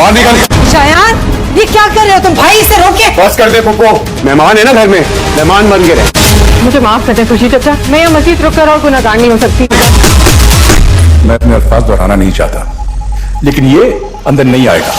बाहर निकल। शायान, ये क्या कर रहे हो तुम? भाई इसे रोके। बस कर दे पप्पू, मेहमान है ना घर में, मेहमान बन के रहे। मुझे माफ कर दे खुर्शीद चाचा, मैं यहाँ मजीद रुक कर और गुनाहगार नहीं हो सकती। मैं अपने अल्फाज दोहराना नहीं चाहता, लेकिन ये अंदर नहीं आएगा।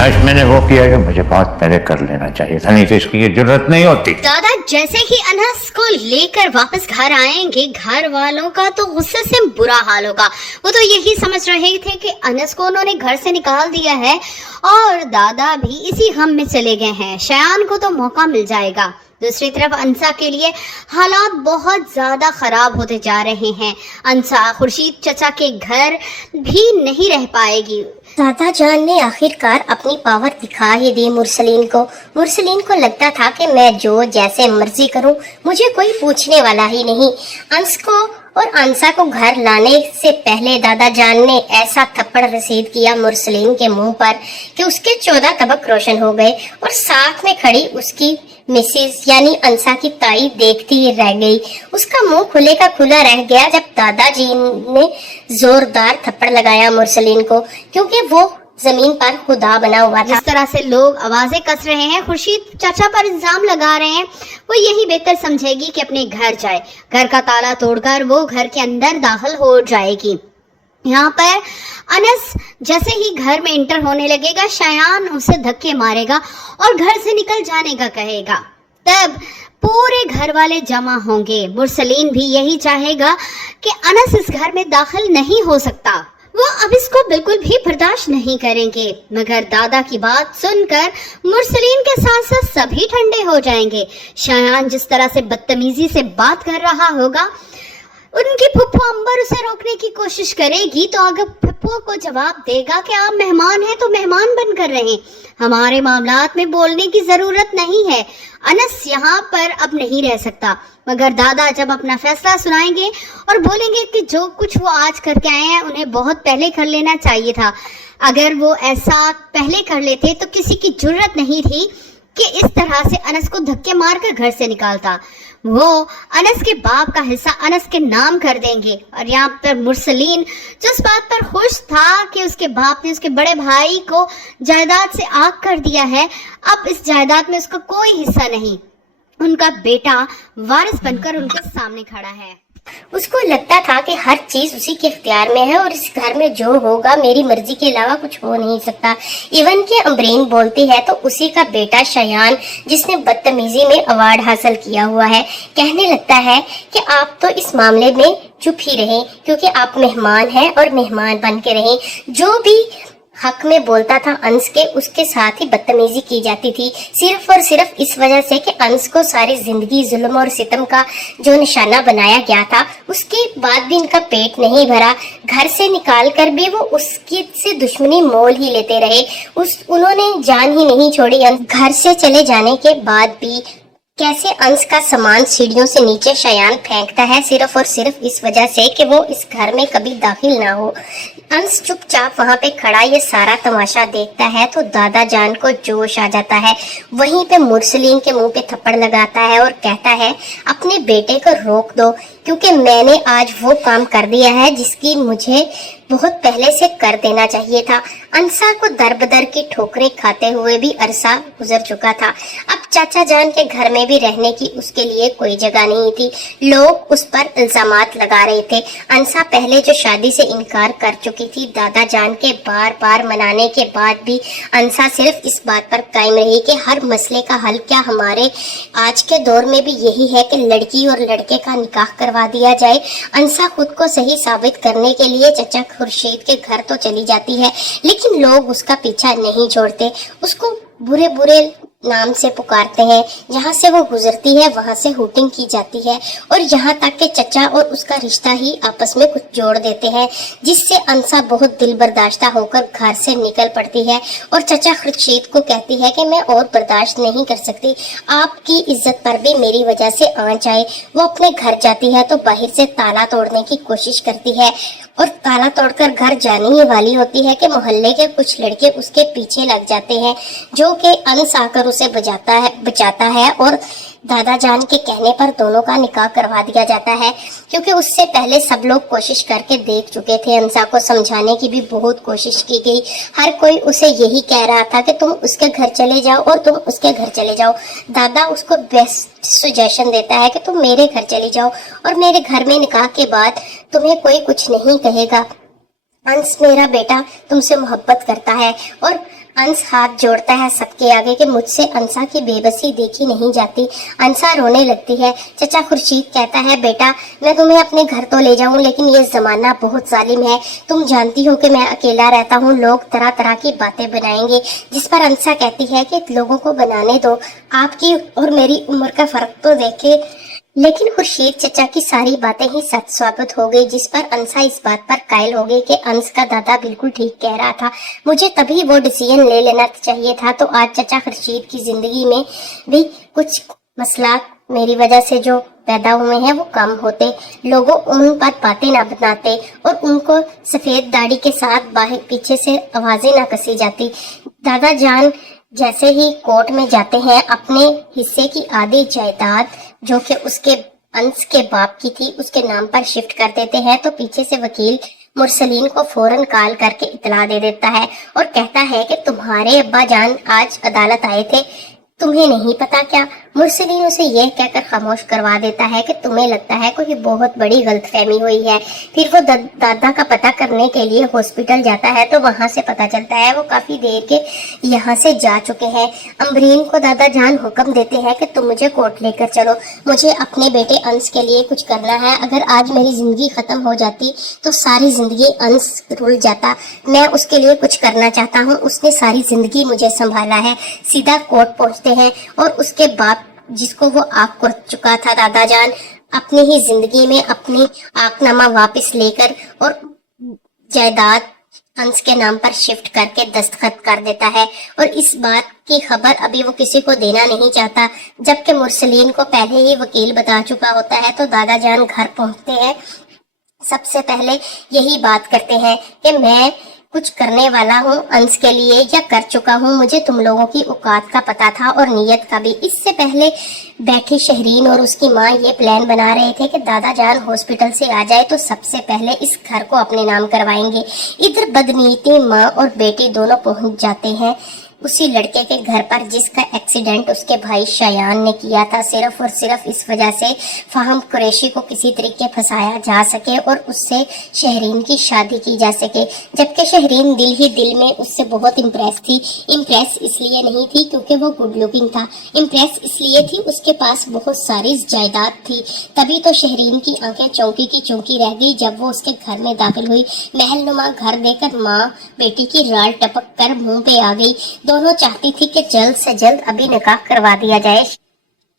आज मैंने वो किया जो मुझे बहुत पहले कर लेना चाहिए था, नहीं तो इसकी ये जरूरत नहीं होती। दादा जैसे ही अनस को लेकर वापस घर आएंगे, घर वालों का तो गुस्से से बुरा हाल होगा। वो तो यही समझ रहे थे कि अनस को उन्होंने घर से निकाल दिया है और दादा भी इसी गम में चले गए हैं। शयान को तो मौका मिल जाएगा। दूसरी तरफ अंसा के लिए हालात बहुत ज्यादा खराब होते जा रहे हैं। अंसा खुर्शीद चचा के घर भी नहीं रह पाएगी। दादा जान ने आखिरकार अपनी पावर दिखा ही दी मुरसलीन को। मुरसलीन को लगता था कि मैं जो जैसे मर्जी करूं, मुझे कोई पूछने वाला ही नहीं। अंश को और अंसा को घर लाने से पहले दादा जान ने ऐसा थप्पड़ रसीद किया मुरसलीन के मुंह पर कि उसके 14 तबक रोशन हो गए और साथ में खड़ी उसकी मिसेस यानी अंसा की ताई देखती ही रह गई। उसका मुंह खुले का खुला रह गया जब दादाजी ने जोरदार थप्पड़ लगाया मुरसलीन को, क्योंकि वो जमीन पर खुदा बना हुआ था। जिस तरह से लोग आवाजें कस रहे हैं, खुर्शीद चाचा पर इल्जाम लगा रहे हैं, वो यही बेहतर समझेगी कि अपने घर जाए। घर का ताला तोड़कर वो घर के अंदर दाखिल हो जाएगी। यहाँ पर अनस जैसे ही घर में इंटर होने लगेगा, शयान उसे धक्के मारेगा और घर से निकल जाने का कहेगा। तब पूरे घर वाले जमा होंगे। मुरसलीन भी यही चाहेगा कि अनस इस घर में दाखिल नहीं हो सकता। वो अब इसको बिल्कुल भी बर्दाश्त नहीं करेंगे। मगर दादा की बात सुनकर मुरसलीन के साथ साथ सभी ठंडे हो जाएंगे। शयान जिस तरह से बदतमीजी से बात कर रहा होगा, उनकी फुप्पो अंबर उसे रोकने की कोशिश करेगी तो अगर फुप्पो को जवाब देगा कि आप मेहमान हैं तो मेहमान बनकर रहें, हमारे मामलात में बोलने की जरूरत नहीं है। अनस यहाँ पर अब नहीं रह सकता। मगर दादा जब अपना फैसला सुनाएंगे और बोलेंगे कि जो कुछ वो आज करके आए हैं उन्हें बहुत पहले कर लेना चाहिए था। अगर वो ऐसा पहले कर लेते तो किसी की जुर्रत नहीं थी कि इस तरह से अनस को धक्के मारकर घर से निकालता। वो अनस के बाप का हिस्सा अनस के नाम कर देंगे। और यहाँ पर मुरसलीन जो इस बात पर खुश था कि उसके बाप ने उसके बड़े भाई को जायदाद से आग कर दिया है, अब इस जायदाद में उसका कोई हिस्सा नहीं। उनका बेटा वारिस बनकर उनके सामने खड़ा है। उसको लगता था कि हर चीज उसी के इख्तियार में है और इस घर में जो होगा मेरी मर्जी के अलावा कुछ हो नहीं सकता। इवन के अमरीन बोलती है तो उसी का बेटा शयान, जिसने बदतमीजी में अवार्ड हासिल किया हुआ है, कहने लगता है कि आप तो इस मामले में चुप ही रहें क्योंकि आप मेहमान हैं और मेहमान बन के रहें। जो भी हक में बोलता था अंश के, उसके साथ ही बदतमीजी की जाती थी, सिर्फ और सिर्फ इस वजह से कि अंश को सारी जिंदगी जुल्म और सितम का जो निशाना बनाया गया था, उसके बाद भी इनका पेट नहीं भरा। घर से निकाल कर भी वो उसकी से दुश्मनी मोल ही लेते रहे। उन्होंने जान ही नहीं छोड़ी। घर से चले जाने के बाद भी कैसे अंश का सामान सीढ़ियों से नीचे शयान फेंकता है, सिर्फ और सिर्फ इस वजह से कि वो इस घर में कभी दाखिल ना हो। अंश चुपचाप वहाँ पे खड़ा ये सारा तमाशा देखता है तो दादा जान को जोश आ जाता है। वहीं पे मुरसलीन के मुंह पे थप्पड़ लगाता है और कहता है अपने बेटे को रोक दो, क्योंकि मैंने आज वो काम कर दिया है जिसकी मुझे बहुत पहले से कर देना चाहिए था। अंसा को दर बदर की ठोकरें खाते हुए भी अरसा गुजर चुका था। अब चाचा जान के घर में भी रहने की उसके लिए कोई जगह नहीं थी। लोग उस पर इल्जामात लगा रहे थे। अंसा पहले जो शादी से इनकार कर चुकी थी, दादा जान के बार बार मनाने के बाद भी अंसा सिर्फ इस बात पर कायम रही कि हर मसले का हल क्या हमारे आज के दौर में भी यही है कि लड़की और लड़के का निकाह करवा दिया जाए। अंसा खुद को सही साबित करने के लिए चचा खुर्शीद के घर तो चली जाती है, लेकिन लोग उसका पीछा नहीं छोड़ते। उसको बुरे बुरे नाम से पुकारते हैं। जहाँ से वो गुजरती है वहाँ से हूटिंग की जाती है और यहाँ तक कि चचा और उसका रिश्ता ही आपस में कुछ जोड़ देते हैं, जिससे अंसा बहुत दिल बर्दाश्ता होकर घर से निकल पड़ती है और चचा खुर्शीद को कहती है कि मैं और बर्दाश्त नहीं कर सकती, आपकी इज्जत पर भी मेरी वजह से आंच आए। वो अपने घर जाती है तो बाहर से ताला तोड़ने की कोशिश करती है और ताला तोड़कर घर जाने ही वाली होती है कि मोहल्ले के कुछ लड़के उसके पीछे लग जाते हैं, जो कि अंस आकर उसे बचाता है और दादा जान के कहने पर दोनों का निकाह करवा दिया जाता है, क्योंकि उससे पहले सब लोग कोशिश करके देख चुके थे। अंसा को समझाने की भी बहुत कोशिश की गई। हर कोई उसे यही कह रहा था कि तुम उसके घर चले जाओ और तुम उसके घर चले जाओ। दादा उसको बेस्ट सजेशन देता है कि तुम मेरे घर चली जाओ और मेरे घर में निकाह के बाद तुम्हें कोई कुछ नहीं कहेगा। अंश मेरा बेटा तुमसे मोहब्बत करता है। और अंश हाथ जोड़ता है सबके आगे कि मुझसे अंसा की बेबसी देखी नहीं जाती। अंसा रोने लगती है। चचा खुर्शीद कहता है, बेटा मैं तुम्हें अपने घर तो ले जाऊं, लेकिन ये जमाना बहुत जालिम है। तुम जानती हो कि मैं अकेला रहता हूँ, लोग तरह तरह की बातें बनाएंगे। जिस पर अंसा कहती है कि लोगों को बनाने दो, आपकी और मेरी उम्र का फर्क तो देखे। लेकिन खुर्शीद चचा की सारी बातें ही सच साबित हो गई, जिस पर अंसा इस बात पर कायल हो गई कि अंश का दादा बिल्कुल ठीक कह रहा था। मुझे तभी वो डिसीजन ले लेना चाहिए था। तो आज चचा खुर्शीद की जिंदगी में भी कुछ मसला मेरी वजह से जो पैदा हुए हैं वो कम होते, लोगों उन पर बातें ना बनाते और उनको सफेद दाढ़ी के साथ बाहर पीछे से आवाजें ना कसी जाती। दादा जान जैसे ही कोर्ट में जाते हैं, अपने हिस्से की आधी जायदाद जो कि उसके अंश के बाप की थी उसके नाम पर शिफ्ट कर देते हैं, तो पीछे से वकील मुरसलीन को फौरन कॉल करके इतला दे देता है और कहता है कि तुम्हारे अब्बा जान आज अदालत आए थे, तुम्हें नहीं पता क्या? मुरसलीन उसे यह कहकर खामोश करवा देता है कि तुम्हें लगता है कोई बहुत बड़ी गलतफहमी हुई है। फिर वो दादा का पता करने के लिए हॉस्पिटल जाता है, तो वहां से पता चलता है वो काफी देर के यहाँ से जा चुके हैं। अम्बरीन को दादा जान हुक्म देते हैं कि तुम मुझे कोर्ट लेकर चलो, मुझे अपने बेटे अंश के लिए कुछ करना है। अगर आज मेरी जिंदगी खत्म हो जाती तो सारी जिंदगी अंश रुल जाता। मैं उसके लिए कुछ करना चाहता हूँ, उसने सारी जिंदगी मुझे संभाला है। सीधा कोर्ट पहुंचते हैं और उसके बाप जिसको वो आँख कर चुका था दादा जान, अपनी ही जिंदगी में अपनी आंकनामा वापस लेकर और जायदाद अंश के नाम पर शिफ्ट करके दस्तखत कर देता है। और इस बात की खबर अभी वो किसी को देना नहीं चाहता, जबकि मुरसलीन को पहले ही वकील बता चुका होता है। तो दादा जान घर पहुंचते हैं, सबसे पहले यही बात करते हैं कि मैं कुछ करने वाला हूँ अंश के लिए या कर चुका हूँ, मुझे तुम लोगों की औकात का पता था और नीयत का भी। इससे पहले बैठी शहरीन और उसकी माँ ये प्लान बना रहे थे कि दादा जान हॉस्पिटल से आ जाए तो सबसे पहले इस घर को अपने नाम करवाएंगे। इधर बदनीति माँ और बेटी दोनों पहुंच जाते हैं उसी लड़के के घर पर जिसका एक्सीडेंट उसके भाई शयान ने किया था, सिर्फ और सिर्फ इस वजह से फाहम कुरैशी को किसी तरीके फंसाया जा सके और उससे शहरीन की शादी की जा सके। जबकि शहरीन दिल ही दिल में उससे बहुत इम्प्रेस थी। इम्प्रेस इसलिए नहीं थी क्योंकि वो गुड लुकिंग था, इम्प्रेस इसलिए थी उसके पास बहुत सारी जायदाद थी। तभी तो शहरीन की आंखें चौंकी की चौंकी रह गई जब वो उसके घर में दाखिल हुई। महलनुमा घर देखकर माँ बेटी की राल टपक कर मुंह पे आ गई। दोनों चाहती थी कि जल्द से जल्द अभी निकाह करवा दिया जाए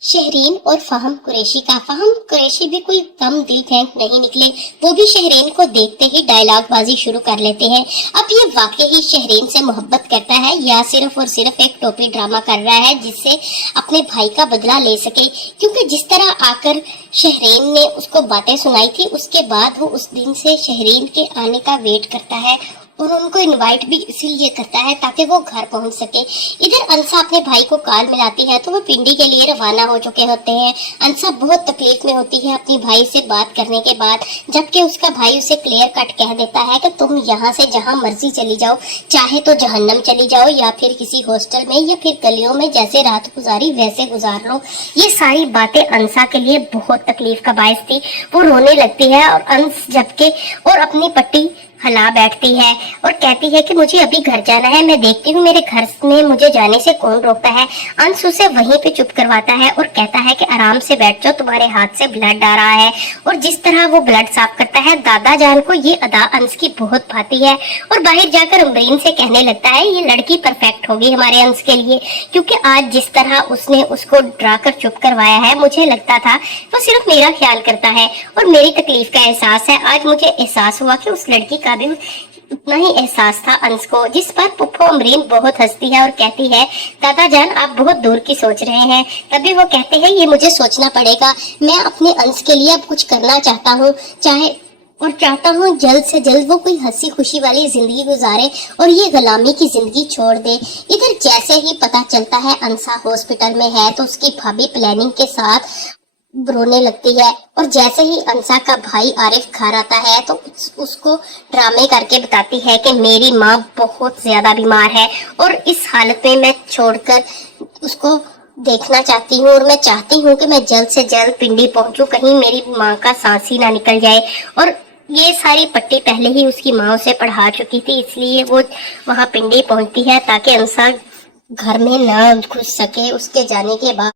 शहरीन और फाहम कुरैशी का। फाहम कुरैशी भी कोई कम दिल फेंक नहीं निकले, वो भी शहरीन को देखते ही डायलॉग बाजी शुरू कर लेते हैं। अब ये वाकई ही शहरीन से मोहब्बत करता है या सिर्फ और सिर्फ एक टोपी ड्रामा कर रहा है जिससे अपने भाई का बदला ले सके? क्योंकि जिस तरह आकर शहरीन ने उसको बातें सुनाई थी उसके बाद वो उस दिन से शहरीन के आने का वेट करता है और उनको इनवाइट भी इसीलिए करता है ताकि वो घर पहुंच सके। इधर अंसा अपने भाई को कॉल मिलाती है तो वो पिंडी के लिए रवाना हो चुके होते हैं। अंसा बहुत तकलीफ में होती है अपनी भाई से बात करने के बाद, जबकि उसका भाई उसे क्लियर कट कह देता है कि तुम यहाँ से जहाँ मर्जी चली जाओ, चाहे तो जहन्नम चली जाओ या फिर किसी हॉस्टल में या फिर गलियों में जैसे रात गुजारी वैसे गुजार लो। ये सारी बातें अंसा के लिए बहुत तकलीफ का बायस थी। वो रोने लगती है और अंश जबकि और अपनी पट्टी हला बैठती है और कहती है कि मुझे अभी घर जाना है, मैं देखती हूँ मेरे घर में मुझे जाने से कौन रोकता है। अंश उसे वहीं पे चुप करवाता है और कहता है कि आराम से बैठ जाओ, तुम्हारे हाथ से ब्लड आ रहा है। और जिस तरह वो ब्लड साफ करता है दादा जान को ये अदा अंश की बहुत भाती है और बाहर जाकर अम्बरीन से कहने लगता है ये लड़की परफेक्ट होगी हमारे अंश के लिए, क्योंकि आज जिस तरह उसने उसको डरा कर चुप करवाया है मुझे लगता था वो सिर्फ मेरा ख्याल करता है और मेरी तकलीफ का एहसास है। आज मुझे एहसास हुआ कि उस लड़की का भी उतना ही एहसास था अंश को। जिस पर पुप्पो अम्बरीन बहुत हंसती है और कहती है दादा जान आप बहुत दूर की सोच रहे हैं। तभी वो कहते हैं ये मुझे सोचना पड़ेगा, मैं अपने अंश के लिए अब कुछ करना चाहता हूँ, चाहे और चाहता हूँ जल्द से जल्द वो कोई हंसी खुशी वाली जिंदगी गुजारे और ये गुलामी की जिंदगी छोड़ दे। इधर जैसे ही पता चलता है अंसा हॉस्पिटल में है तो उसकी भाभी प्लानिंग के साथ रोने लगती है, और जैसे ही अंसा का भाई आरिफ घर आता है तो उसको ड्रामे करके बताती है कि मेरी माँ बहुत ज्यादा बीमार है और इस हालत में मैं छोड़कर उसको देखना चाहती हूँ, और मैं चाहती हूँ कि मैं जल्द से जल्द पिंडी पहुंचूं, कहीं मेरी माँ का सांस ही ना निकल जाए। और ये सारी पट्टी पहले ही उसकी माँ उसे पढ़ा चुकी थी, इसलिए वो वहां पिंडी पहुंचती है ताकि अंसा घर में ना घुस सके उसके जाने के बाद।